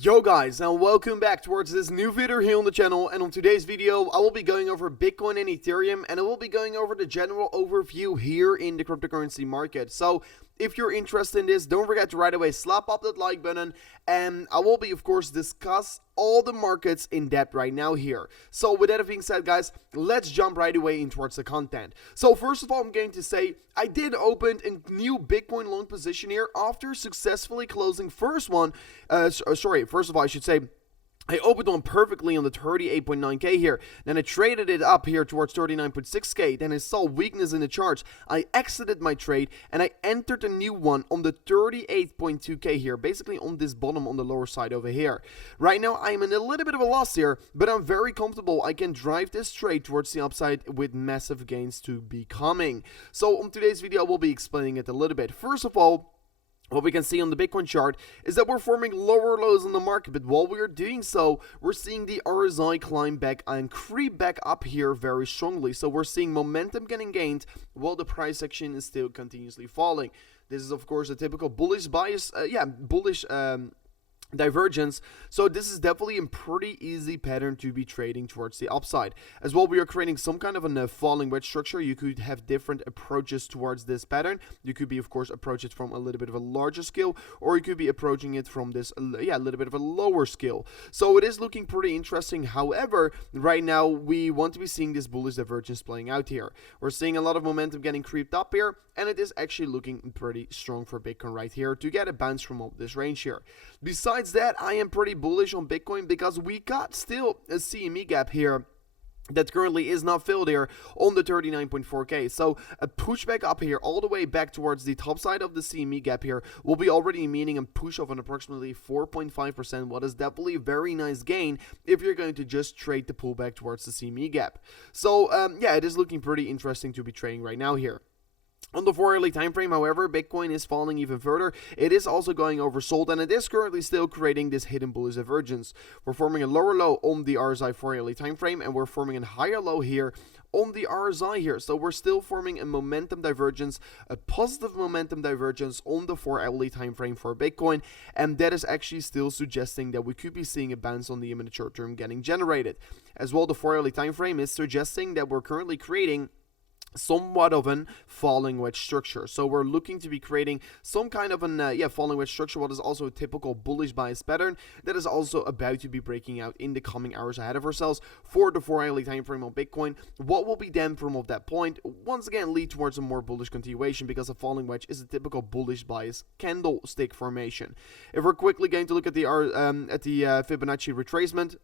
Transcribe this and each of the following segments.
Yo guys, and welcome back towards this new video here on the channel. And on today's video I will be going over Bitcoin and Ethereum, and I will be going over the general overview here in the cryptocurrency market. So if you're interested in this, don't forget to right away slap up that like button, and I will be of course discuss all the markets in depth right now here. So with that being said guys, let's jump right away in towards the content. So first of all, I'm going to say I did open a new Bitcoin long position here after successfully closing first of all I should say I opened one perfectly on the 38.9k here, then I traded it up here towards 39.6k, then I saw weakness in the charts, I exited my trade, and I entered a new one on the 38.2k here, basically on this bottom on the lower side over here. Right now I'm in a little bit of a loss here, but I'm very comfortable. I can drive this trade towards the upside with massive gains to be coming. So on today's video I will be explaining it a little bit. First of all, what we can see on the Bitcoin chart is that we're forming lower lows in the market, but while we are doing so, we're seeing the RSI climb back and creep back up here very strongly. So we're seeing momentum getting gained while the price action is still continuously falling. This is of course a typical bullish bias, bullish divergence. So this is definitely a pretty easy pattern to be trading towards the upside. As well, we are creating some kind of a falling wedge structure. You could have different approaches towards this pattern. You could be of course approach it from a little bit of a larger scale, or you could be approaching it from this a little bit of a lower scale. So it is looking pretty interesting. However, right now we want to be seeing this bullish divergence playing out here. We're seeing a lot of momentum getting creeped up here, and it is actually looking pretty strong for Bitcoin right here to get a bounce from this range here. Besides that, I am pretty bullish on Bitcoin because we got still a CME gap here that currently is not filled here on the 39.4k. So a pushback up here all the way back towards the top side of the CME gap here will be already meaning a push of an approximately 4.5%, what is definitely a very nice gain if you're going to just trade the pullback towards the CME gap. So yeah, it is looking pretty interesting to be trading right now here. On the 4-hourly time frame, however, Bitcoin is falling even further. It is also going oversold, and it is currently still creating this hidden bullish divergence. We're forming a lower low on the RSI 4-hourly time frame, and we're forming a higher low here on the RSI here. So we're still forming a momentum divergence, a positive momentum divergence on the 4-hourly time frame for Bitcoin, and that is actually still suggesting that we could be seeing a bounce on the imminent short term getting generated. As well, the 4-hourly time frame is suggesting that we're currently creating somewhat of an falling wedge structure. So we're looking to be creating some kind of an falling wedge structure, what is also a typical bullish bias pattern that is also about to be breaking out in the coming hours ahead of ourselves for the 4-hourly time frame on Bitcoin. What will be then from that point once again lead towards a more bullish continuation, because a falling wedge is a typical bullish bias candlestick formation. If we're quickly going to look at the Fibonacci retracement,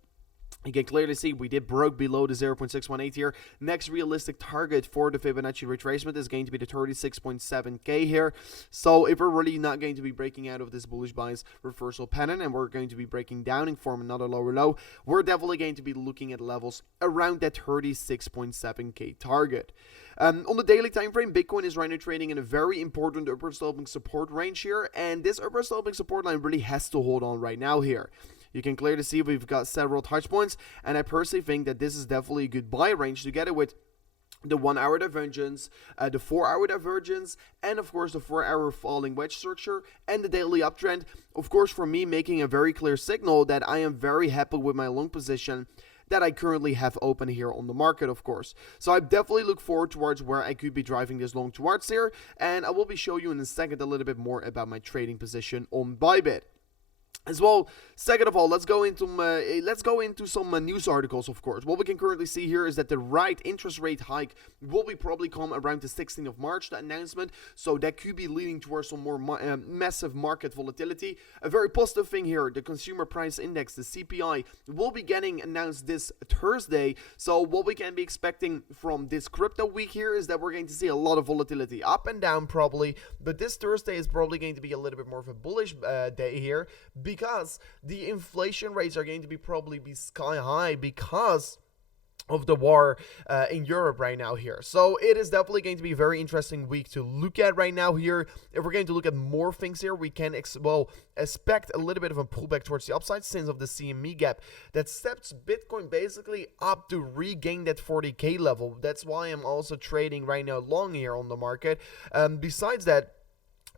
you can clearly see we did broke below the 0.618 here. Next realistic target for the Fibonacci retracement is going to be the 36.7k here. So if we're really not going to be breaking out of this bullish bias reversal pattern, and we're going to be breaking down and form another lower low, we're definitely going to be looking at levels around that 36.7k target. On the daily time frame, Bitcoin is right now trading in a very important upper sloping support range here, and this upper sloping support line really has to hold on right now here. You can clearly see we've got several touch points, and I personally think that this is definitely a good buy range together with the 1-hour divergence, the 4-hour divergence, and of course the 4-hour falling wedge structure and the daily uptrend. Of course, for me, making a very clear signal that I am very happy with my long position that I currently have open here on the market, of course. So I definitely look forward towards where I could be driving this long towards here, and I will be showing you in a second a little bit more about my trading position on Bybit. As well, second of all, let's go into some news articles, of course. What we can currently see here is that the right interest rate hike will be probably come around the 16th of March, the announcement. So that could be leading towards some more massive market volatility. A very positive thing here, the consumer price index, the CPI, will be getting announced this Thursday. So what we can be expecting from this crypto week here is that we're going to see a lot of volatility up and down probably. But this Thursday is probably going to be a little bit more of a bullish day here, because the inflation rates are going to be probably sky high because of the war in Europe right now here. So it is definitely going to be a very interesting week to look at right now here. If we're going to look at more things here, we can expect a little bit of a pullback towards the upside since of the CME gap that steps Bitcoin basically up to regain that 40k level. That's why I'm also trading right now long here on the market. Besides that,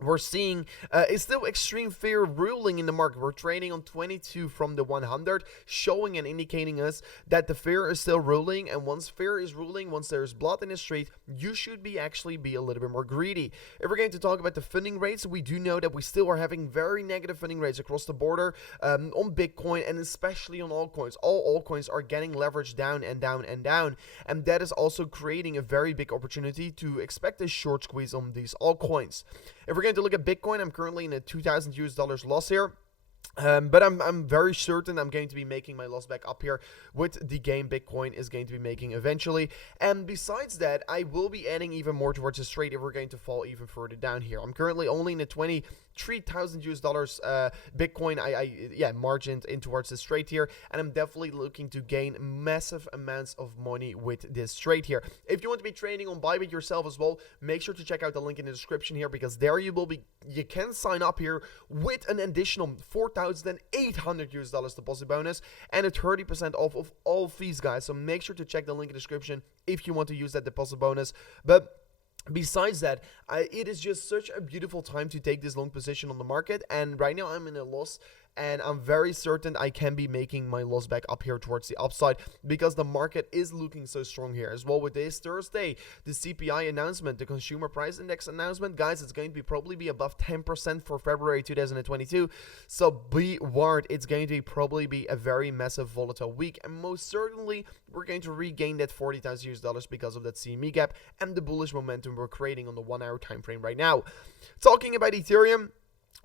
we're seeing it's still extreme fear ruling in the market. We're trading on 22 from the 100, showing and indicating us that the fear is still ruling. And once fear is ruling, once there's blood in the street, you should be actually be a little bit more greedy. If we're going to talk about the funding rates, we do know that we still are having very negative funding rates across the border on Bitcoin and especially on altcoins. All altcoins are getting leveraged down and down and down, and that is also creating a very big opportunity to expect a short squeeze on these altcoins. If we're going to look at Bitcoin, I'm currently in a $2,000 loss here. But I'm very certain I'm going to be making my loss back up here with the game Bitcoin is going to be making eventually. And besides that, I will be adding even more towards this trade if we're going to fall even further down here. I'm currently only in the $23,000 Bitcoin I margined in towards this trade here, and I'm definitely looking to gain massive amounts of money with this trade here. If you want to be trading on Bybit yourself as well, make sure to check out the link in the description here, because there you can sign up here with an additional $4,800 deposit bonus and a 30% off of all fees, guys. So make sure to check the link in the description if you want to use that deposit bonus. But besides that, it is just such a beautiful time to take this long position on the market, and right now I'm in a loss, and I'm very certain I can be making my loss back up here towards the upside, because the market is looking so strong here as well. With this Thursday, the CPI announcement, the consumer price index announcement, guys, it's going to probably be above 10% for February 2022, so be warned, it's going to probably be a very massive volatile week, and most certainly we're going to regain that $40,000 because of that CME gap and the bullish momentum we're creating on the 1 hour time frame right now. Talking about Ethereum,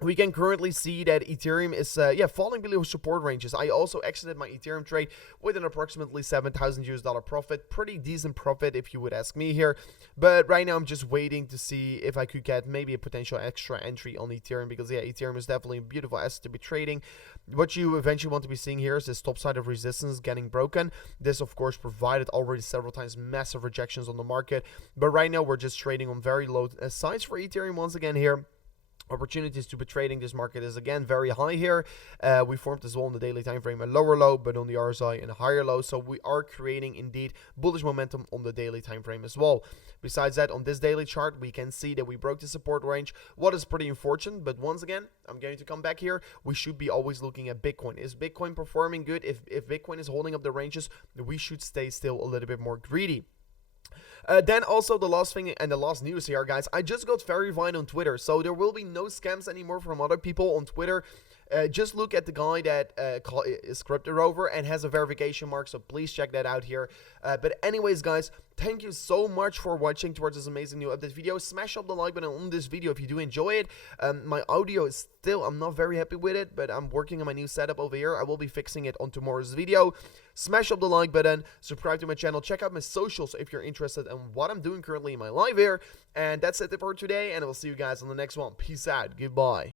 we can currently see that Ethereum is falling below support ranges. I also exited my Ethereum trade with an approximately $7,000 profit. Pretty decent profit if you would ask me here. But right now I'm just waiting to see if I could get maybe a potential extra entry on Ethereum, because Ethereum is definitely a beautiful asset to be trading. What you eventually want to be seeing here is this top side of resistance getting broken. This of course provided already several times massive rejections on the market. But right now we're just trading on very low sides for Ethereum once again here. Opportunities to be trading this market is again very high here. We formed as well on the daily time frame a lower low, but on the RSI and a higher low. So we are creating indeed bullish momentum on the daily time frame as well. Besides that, on this daily chart, we can see that we broke the support range, what is pretty unfortunate. But once again, I'm going to come back here. We should be always looking at Bitcoin. Is Bitcoin performing good? If Bitcoin is holding up the ranges, we should stay still a little bit more greedy. Then also the last thing and the last news here, guys, I just got verified on Twitter, so there will be no scams anymore from other people on Twitter. Just look at the guy that is Rover and has a verification mark, so please check that out here. But anyways, guys, thank you so much for watching towards this amazing new update video. Smash up the like button on this video if you do enjoy it. My audio is still, I'm not very happy with it, but I'm working on my new setup over here. I will be fixing it on tomorrow's video. Smash up the like button, subscribe to my channel, check out my socials if you're interested in what I'm doing currently in my live here. And that's it for today, and I will see you guys on the next one. Peace out. Goodbye.